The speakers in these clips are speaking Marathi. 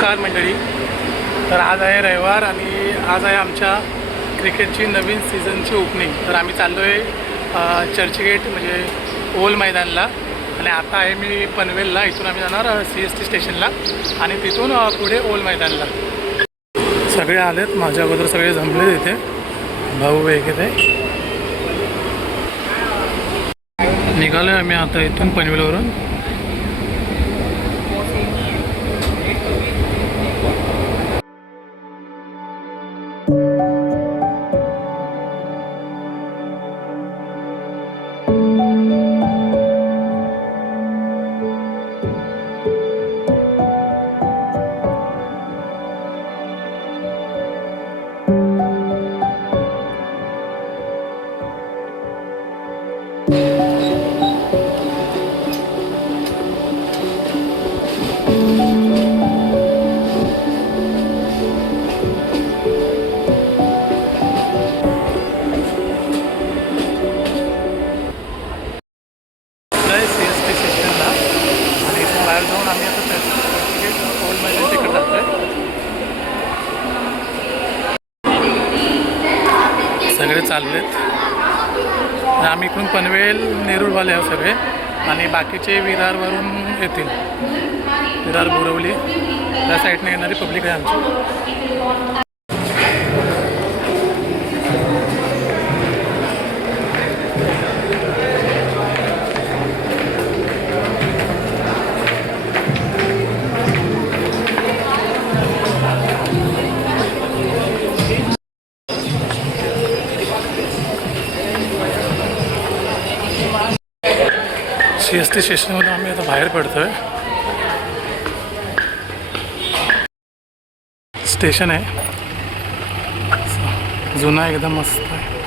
नमस्कार मंडळी. तर आज आहे रविवार आणि आज आहे आमच्या क्रिकेटची नवीन सीझनची ओपनिंग तर आम्ही चाललो आहे चर्चगेट म्हणजे ओल मैदानला. आणि आता आहे मी पनवेलला. इथून आम्ही जाणार सी एस टी स्टेशनला आणि तिथून पुढे ओल मैदानला. सगळे आलेत. माझ्या अगोदर सगळे जमले तिथे. भाऊ वगैरे निघालो आहे आम्ही आता इथून पनवेलवरून. आम्ही इकडून पनवेल नेरूळवाले आहोत सगळे आणि बाकीचे विरारवरून येतील. विरार बोरवली. त्या साईडने येणारी पब्लिक आहे आमची. सी एस टी स्टेशनवरून आम्ही आता बाहेर पडतोय. स्टेशन आहे. जुना एकदम मस्त आहे.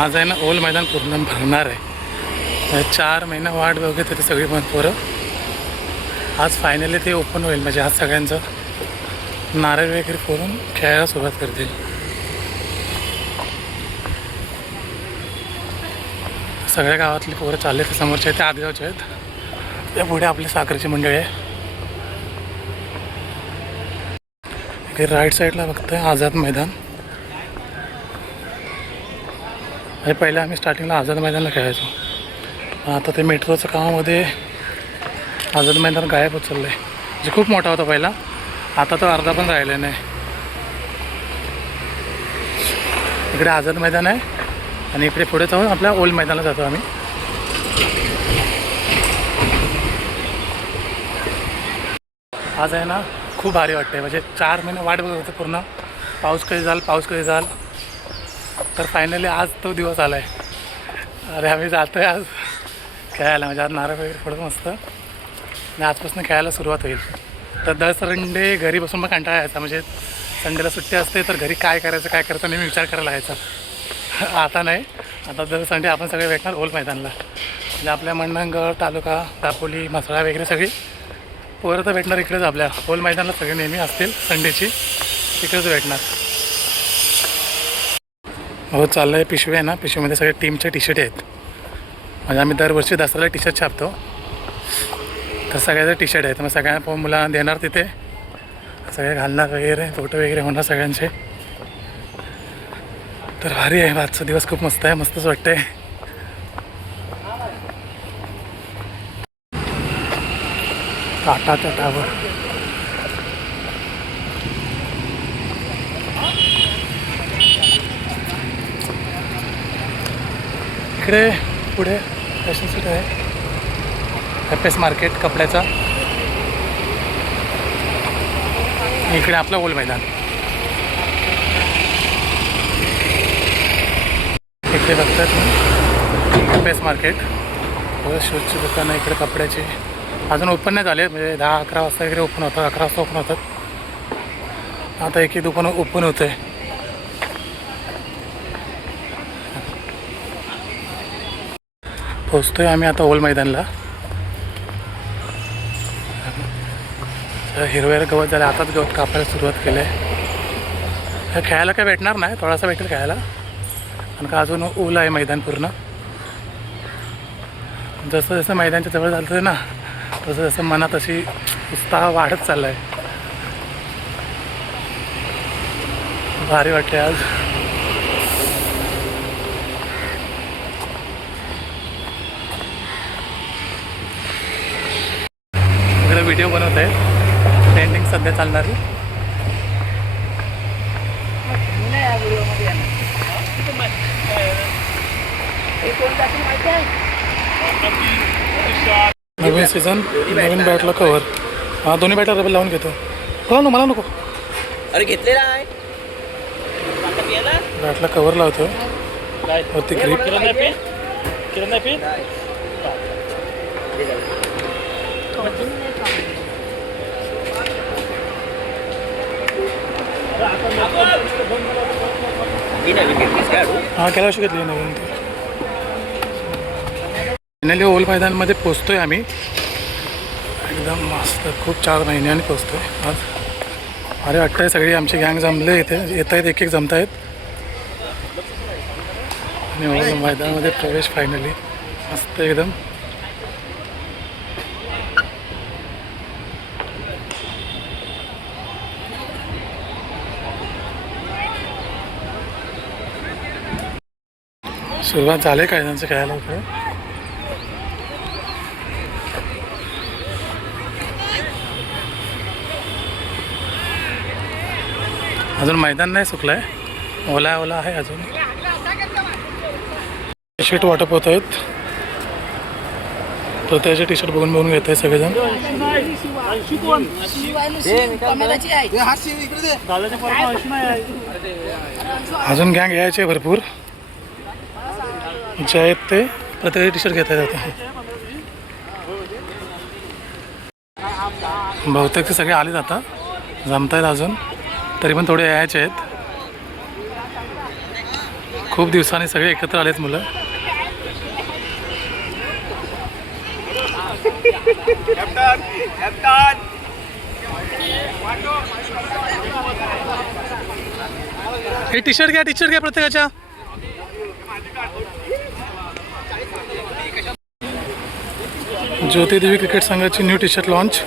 आज आहे ना ओल मैदान पूर्ण भरणार आहे. म्हणजे चार महिना वाट बघत होते सगळी पण पोरं. आज फायनली ते ओपन होईल. म्हणजे आज सगळ्यांचं नारळ वगैरे फोडून खेळायला सुरुवात करतील. सगळ्या गावातली पोरं चालले ते समोरचे आहेत ते आदगावचे आहेत. त्या पुढे आपली साखरेची मंडळी आहे. इकडे राईट साईडला बघतोय आझाद मैदान. हे पहिला आम्ही स्टार्टिंगला आझाद मैदानला खेळायचो. आता ते मेट्रोचं कामामध्ये आझाद मैदान गायब होत चाललं आहे जे खूप मोठा होता पहिला आता तो अर्धा पण राहिला नाही. इकडे आझाद मैदान आहे. आणि इकडे पुढे जाऊन आपल्या ओल्ड मैदानाला जातो आम्ही. आज आहे ना खूप भारी वाटते म्हणजे चार महिने वाट बघत होते पूर्ण. पाऊस कधी जाल पाऊस कधी जाल तर फायनली आज तो दिवस आला आहे अरे आम्ही जातो आहे आज. खेळायला म्हणजे आज नारळ वगैरे फोडत मस्त. आणि आजपासून खेळायला सुरुवात होईल. तर दर संडे घरी बसून मग कंटाळा यायचा. म्हणजे संडेला सुट्टी असते तर घरी काय करायचं काय करायचं नेहमी विचार करायला यायचा. आता नाही. आता दर संडे आपण सगळे भेटणार ओल मैदानला. म्हणजे आपल्या मंडणगड तालुका दापोली मसळा वगैरे सगळी पोरं तर भेटणार इकडेच आपल्या. ओल मैदानला सगळे नेहमी असतील संडेची. तिकडेच भेटणार. हो चाललं आहे पिशवी आहे ना. पिशवीमध्ये सगळे टीमचे टी शर्ट आहेत. म्हणजे आम्ही दरवर्षी दसऱ्याला टी शर्ट छापतो. तर सगळ्याचे टी शर्ट आहेत. मग सगळ्यांना मुलांना देणार तिथे. सगळे घालणार वगैरे फोटो वगैरे होणार सगळ्यांचे. तर भारी आहे आजचा दिवस खूप मस्त आहे मस्तच वाटतंय. टाटाच्या टावर इकडे पुढे फॅशन सिटी आहे. एफ एस मार्केट कपड्याचा. इकडे आपलं ओल मैदान. इकडे बघतात पेस मार्केट शूजची दुकानं इकडे कपड्याची. अजून ओपन नाही झाले म्हणजे दहा अकरा वाजता वगैरे ओपन होतात अकरा वाजता ओपन होतात. आता एक दुकान ओपन होतं आहे पोचतोय आम्ही आता ओल मैदानला. तर हिरव्या गवत झालं आताच गवत कापायला सुरुवात केलं आहे खेळायला काय भेटणार नाही थोडासा भेटेल खेळायला. कारण का अजून ओलं आहे मैदान पूर्ण. जसं जसं मैदानच्या जवळ झालं ना तसं जसं मनात अशी उत्साह वाढत चालला आहे भारी वाटते आज. व्हिडिओ बनवत आहे ट्रेंडिंग सध्या चालणारी नवीन सीझन नवीन बॅटला कवर हा दोन्ही बॅटला रबर लावून घेतो. हो ना मला नको. अरे घेतलेला आहे? बॅटला कवर लावतो. वरती ग्रीप ही नवीन घेतलीस का अडू? हा गेल्या वर्षी घेतली नवीन. ती फायनली ओल मैदानमध्ये पोचतोय आम्ही. एकदम मस्त खूप चार महिन्याने पोचतो आहे आज अरे वाटतंय सगळी आमची गँग जमले इथे. येत आहेत एक एक जमत आहेत आणि मैदानामध्ये प्रवेश फायनली मस्त एकदम. सुरुवात झाली काय त्यांचं खेळायला होतं अजून मैदान नाही सुकलंय ओला ओला आहे अजून. टी शर्ट वाटप होत आहेत. तर त्याचे टी शर्ट बघून बघून घेत आहेत सगळेजण. अजून गँग यायचे भरपूर. जे आहेत ते प्रत्येक टी शर्ट घेता येत बहुतेक ते सगळे आलेत आता. जमत आहेत अजून. तरी पण थोडे यायचे आहेत. खूप दिवसांनी सगळे एकत्र आलेत मुलं. हे टी शर्ट घ्या टी शर्ट घ्या प्रत्येकाच्या. ज्योतिदेवी क्रिकेट संघाची न्यू टी शर्ट लॉन्च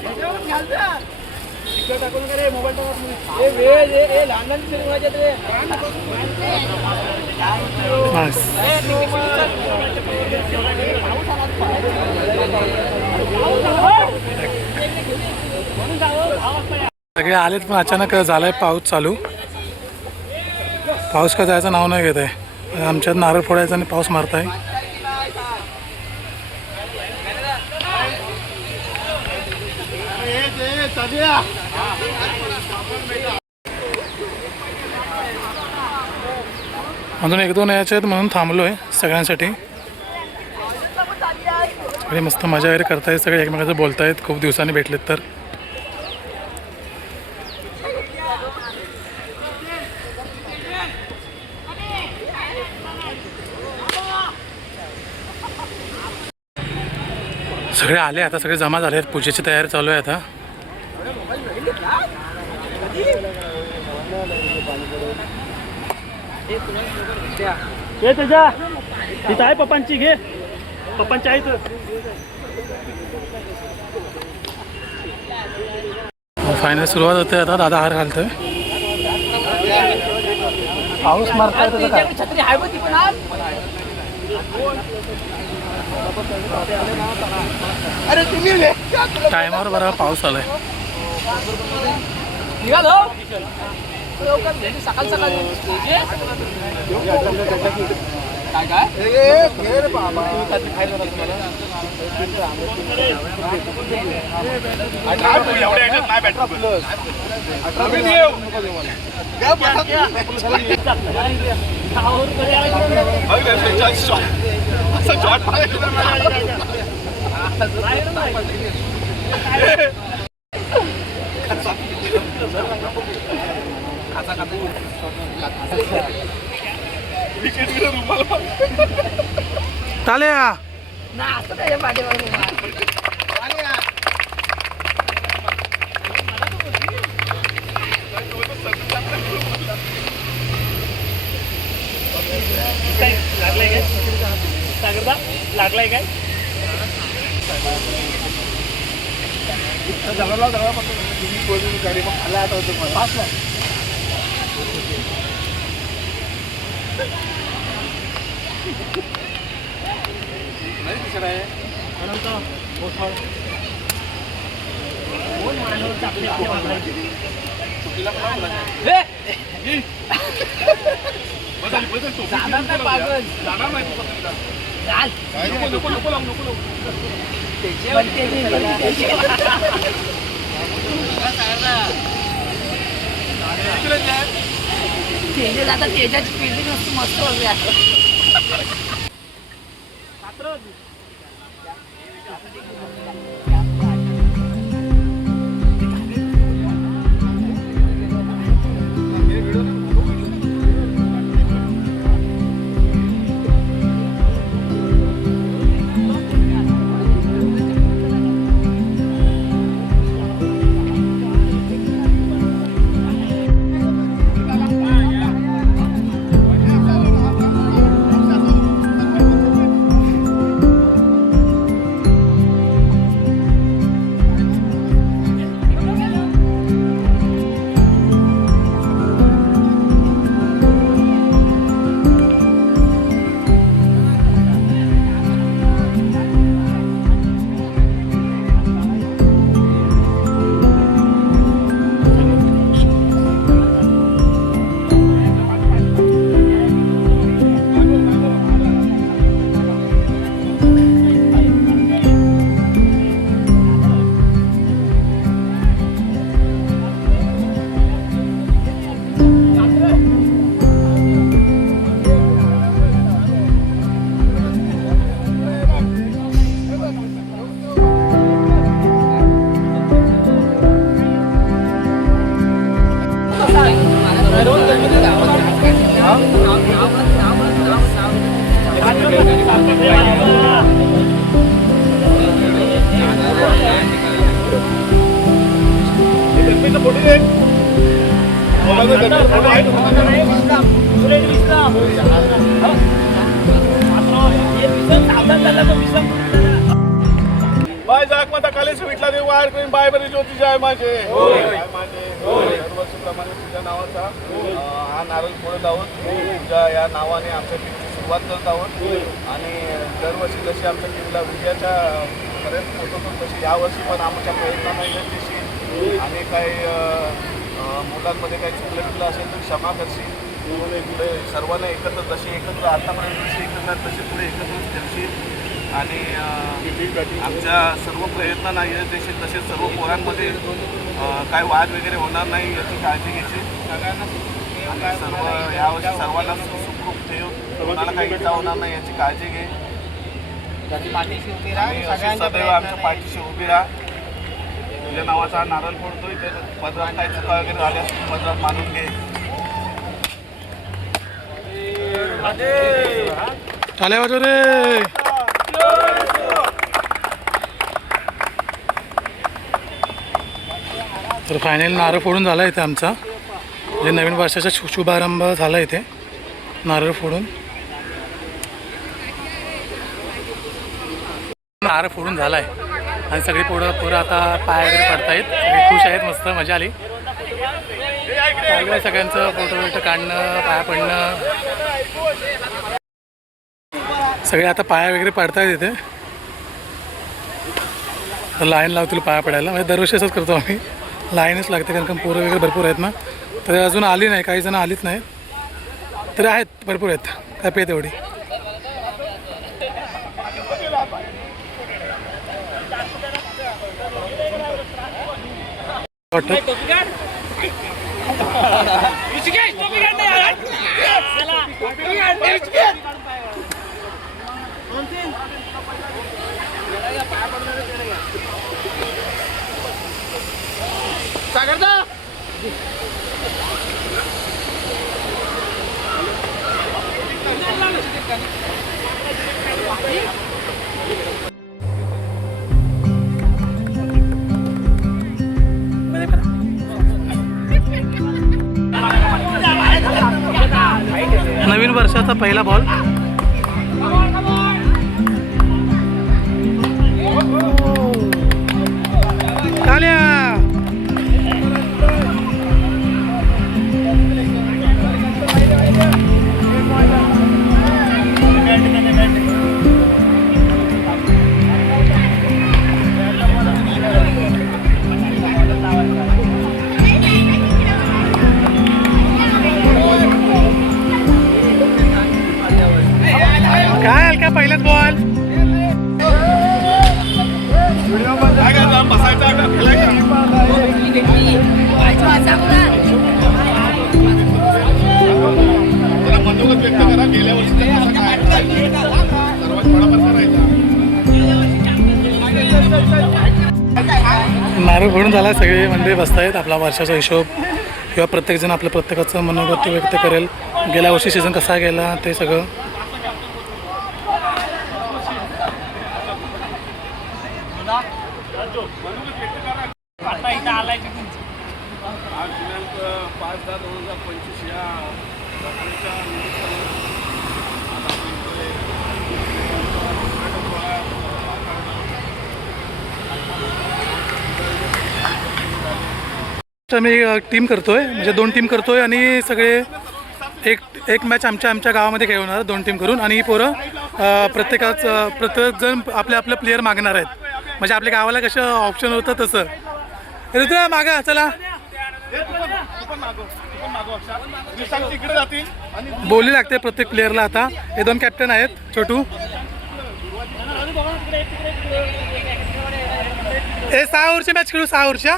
सगळे आलेत पण अचानक झालाय पाऊस चालू. पाऊस का जायचं नाव नाही घेत आहे. आमच्यात नारळ फोडायचा आणि पाऊस मारताय. अजून एक दोन यायचे आहेत म्हणून थांबलो आहे सगळ्यांसाठी. सगळे मस्त मजा वगैरे करतायत सगळे एकमेकाचं बोलतायत खूप दिवसांनी भेटलेत तर. सगळे आले आता सगळे जमा झाले आहेत पूजेची तयारी चालू आहे आता. ये त्याच्या तिथं आहे पप्पांची घे. पप्पांची आहे इथं. फायनल सुरुवात होते आता दादा हार घालतोय. पाऊस मारताय. टायमावर बरा पाऊस आलाय. सकाळ सकाळ काय काय टाल्या पाठीमागे लागलाय काय सागरदा लागलाय काय जवळला जवळ तुम्ही बोलून गाडी मग आला आता होतो मला. lấy từ đây anh ông to một thôi mỗi mà nó chặt thì của mình thì lắp lắp là thế đi bây giờ bây giờ chủ giả lắm các bạn giả lắm này cũng không được giả nó có nó có nó có Đúng nó có lòng mình kia đi mình kia đi Hãy subscribe cho kênh Ghiền Mì Gõ Để không bỏ lỡ những video hấp dẫn तेजाची बिल्डिंग असते मस्त वगैरे असं सुरेश वाढ करीन बाय बरी ज्योती जाय माझे. माझे. दरवर्षीप्रमाणे तुझ्या नावाचा हा नारळ फोडत आहोत. तुझ्या या नावाने आमच्या टीमची सुरुवात करत आहोत. आणि दरवर्षी जशी आमच्या टीमला विजयाच्या पर्यंत पोहोचवतो तशी यावर्षी पण आमच्या प्रयत्नांना यशस्वी आणि काही मुलांमध्ये काही चुकलं बिकलं असेल तर क्षमा करशील. पुढे सर्वांना एकत्र जशी एकत्र आतापर्यंत जशी एकत्र तशी पुढे एकत्रच करशील आणि आमच्या सर्व प्रयत्नांना नाही देशील तसेच सर्व पोरांमध्ये काय वाद वगैरे होणार नाही याची काळजी घ्यायची. आणि सर्व यावर्षी सर्वांना सुखरूप ठेव. कोणाला काही इच्छा होणार नाही याची काळजी घे. सदैव आमच्या पाठीशी उभी राहा. तुझ्या नावाचा नारळ फोडतोय ते पदरात काही चुका वगैरे झाल्यास पदरात मानून घे. चाले रे तर फायनल नारळ फोडून झाला इथे आमचा. म्हणजे नवीन वर्षाचा शु शुभारंभ झाला इथे नारळ फोडून. नारळ फोडून झाला आहे आणि सगळी पोरं पोरं आता पाय वगैरे पडतायत. खुश आहेत मस्त मजा आली. सगळ्यांचं फोटो वोटो काढणं पाया पडणं. सगळे आता पाया वगैरे पडतायत इथे. लाईन लावतील पाया पडायला. म्हणजे दरवर्षी असंच करतो आम्ही. लाईनच लागते कारण का पोरं वगैरे भरपूर आहेत ना. तर अजून आली नाही काही जण आलीच नाही. तरी आहेत भरपूर आहेत. काय पे तेवढी वाटत. नवीन वर्षाचा पहिला बॉल सगळे आहेत. आपला वर्षाचा हिशोब किंवा प्रत्येकजण आपल्या प्रत्येकाचं मनोगत व्यक्त करेल. गेल्या वर्षी सीझन कसा गेला ते सगळं. पाच दहा दोन हजार पंचवीस या रात्रीच्या निमित्तानं आज आपण इथे कर्नाटक गोळा पार आम्ही टीम करतोय. म्हणजे दोन टीम करतोय आणि सगळे एक एक मॅच आमच्या आमच्या गावामध्ये खेळवणार दोन टीम करून. आणि पोरं प्रत्येकाच प्रत्येकजण आपले आपले प्लेअर मागणार आहेत. म्हणजे आपल्या गावाला कसं ऑप्शन होतं तसं. ऋतू मागा चला. हे बोलली लागते प्रत्येक प्लेअरला आता. हे दोन कॅप्टन आहेत छोटू. ए सहा ओव्हरची मॅच खेळू सहा ओव्हरच्या.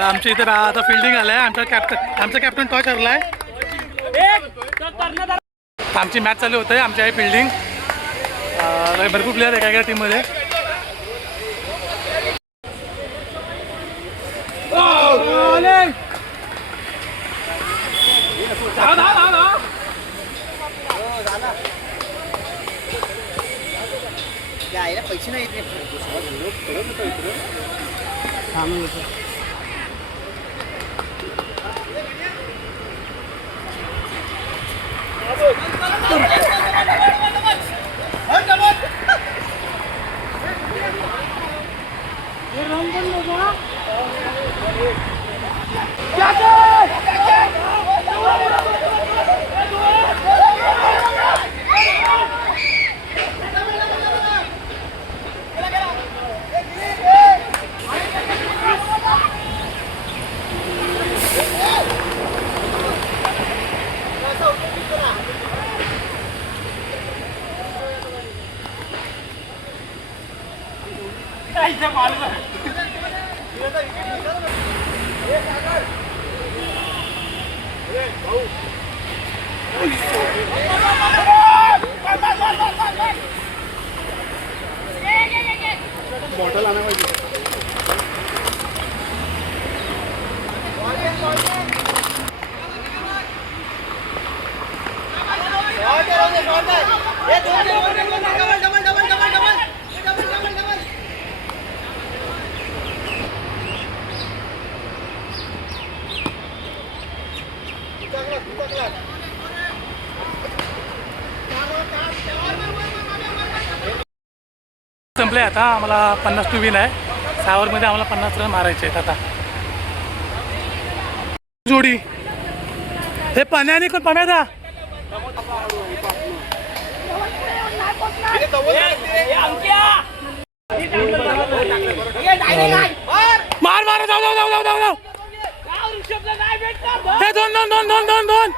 आमच्या इथे आता फिल्डिंग आलाय. आमचा कॅप्टन आमचा कॅप्टन टॉच हरलाय आमची मॅच चालू होते आमची आहे फिल्डिंग भरपूर प्लेअर आहे काय काय टीममध्ये पैसे नाही संपले आता आम्हाला पन्नास टू विन आहे. सावरमध्ये आम्हाला पन्नास रन मारायचे आहेत आता. जोडी. हे पाण्याने कोण पाण्या मार मार जाऊ जाऊ जाऊ जाऊ जाऊ जाऊ. हे दोन दोन दोन दोन दोन दोन.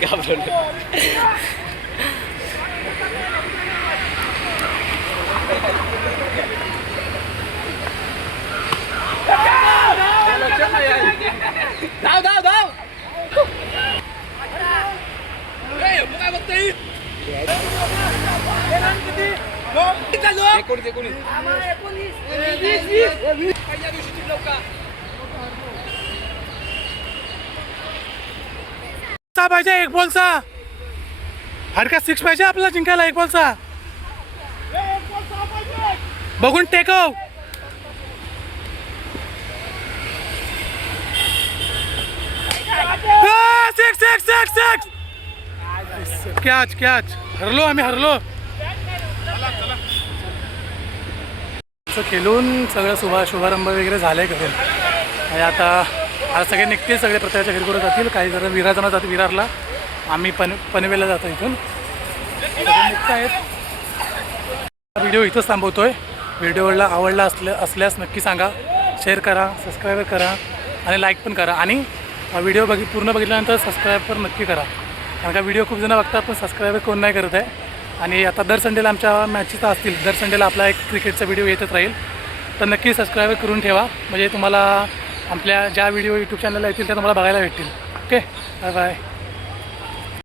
Cabrón. Đâu đâu đâu. Ê, muốn ai bắt tim. पाहिजे एक बॉलचा हडका सिक्स पाहिजे आपल्याला जिंकायला एक बॉलचा बघून टेकव six six six six catch catch हरलो आम्ही हरलो. असं खेळून सगळं शुभा शुभारंभ वगैरे झाले करून आणि आता आज सगळे निघतील सगळे प्रत्येकाच्या घरी करून जातील. काही जण विराजना जातात विरारला. आम्ही पन पनवेलला जातो इथून. निघत आहेत. व्हिडिओ इथंच थांबवतोय. व्हिडिओला आवडला असल्या असल्यास नक्की सांगा. शेअर करा सबस्क्राईब करा आणि लाईक पण करा. आणि व्हिडिओ बघी पूर्ण बघितल्यानंतर सबस्क्राईब पण नक्की करा. कारण का व्हिडिओ खूप जण बघतात पण सबस्क्राईब कोण नाही करत आहे. आणि आता दर संडेला आमच्या मॅचेस असतील. दर संडेला आपला एक क्रिकेटचा व्हिडिओ येतच राहील. तर नक्की सबस्क्राईब करून ठेवा. म्हणजे तुम्हाला आपल्या ज्या व्हिडिओ यूट्यूब चॅनलला येतील त्या तुम्हाला बघायला भेटतील. Okay bye bye